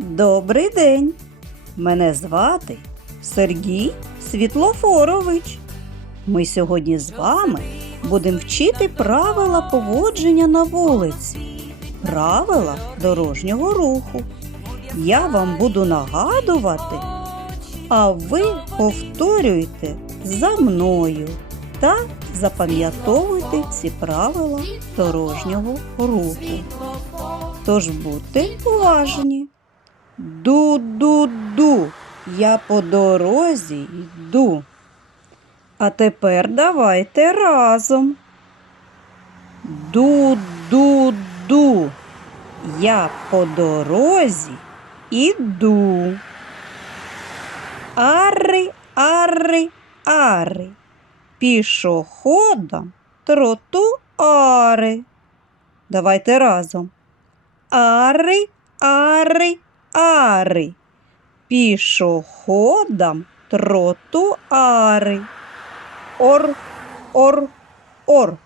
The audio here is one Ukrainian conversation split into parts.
Добрий день! Мене звати Сергій Світлофорович. Ми сьогодні з вами будемо вчити правила поводження на вулиці, правила дорожнього руху. Я вам буду нагадувати, а ви повторюйте за мною та запам'ятовуйте ці правила дорожнього руху. Тож будьте уважні. Ду-ду-ду, я по дорозі йду. А тепер давайте разом. Ду-ду-ду, я по дорозі іду. Ари, ари, ари, пішоходам тротуари. Давайте разом. Ари, ари, ари, пішоходам тротуари. Ор, ор, ор,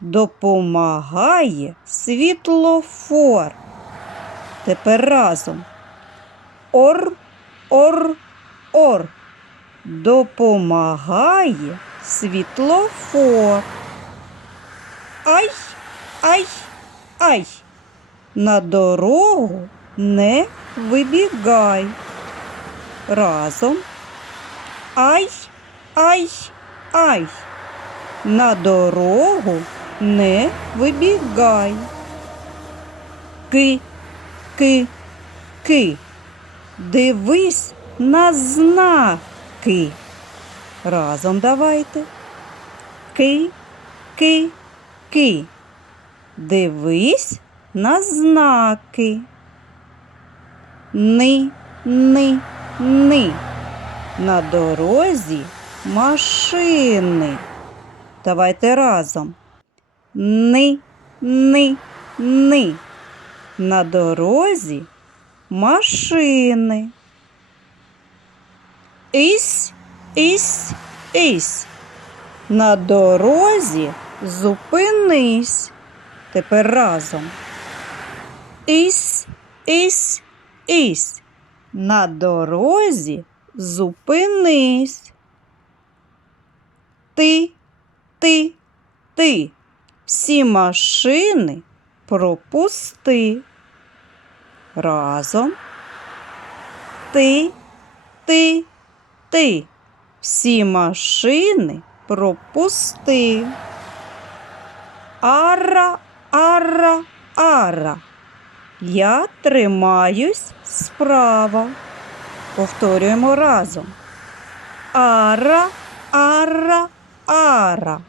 допомагає світлофор. Тепер разом. Ор, ор, ор, допомагає світлофор. Ай, ай, ай, на дорогу не вибігай. Разом. Ай, ай, ай. На дорогу не вибігай. Ки, ки, ки. Дивись на знаки. Разом давайте. Ки, ки, ки. Дивись на знаки. Ни, ни, ни. На дорозі машини. Давайте разом. Ни, ни, ни. На дорозі машини. Ісь, ісь, ісь. На дорозі зупинись. Тепер разом. Ісь, ісь, ісь. На дорозі зупинись. Ти, ти, ти. Всі машини пропусти. Разом. Ти, ти, ти. Всі машини пропусти. Ара, ара, ара. Я тримаюсь справа. Повторюємо разом. Ара, ара, ара.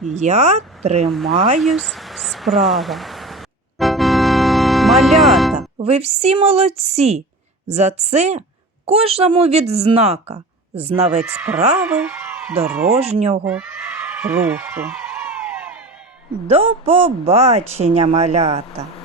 Я тримаюсь справа. Малята, ви всі молодці. За це кожному відзнака знавець правил дорожнього руху. До побачення, малята!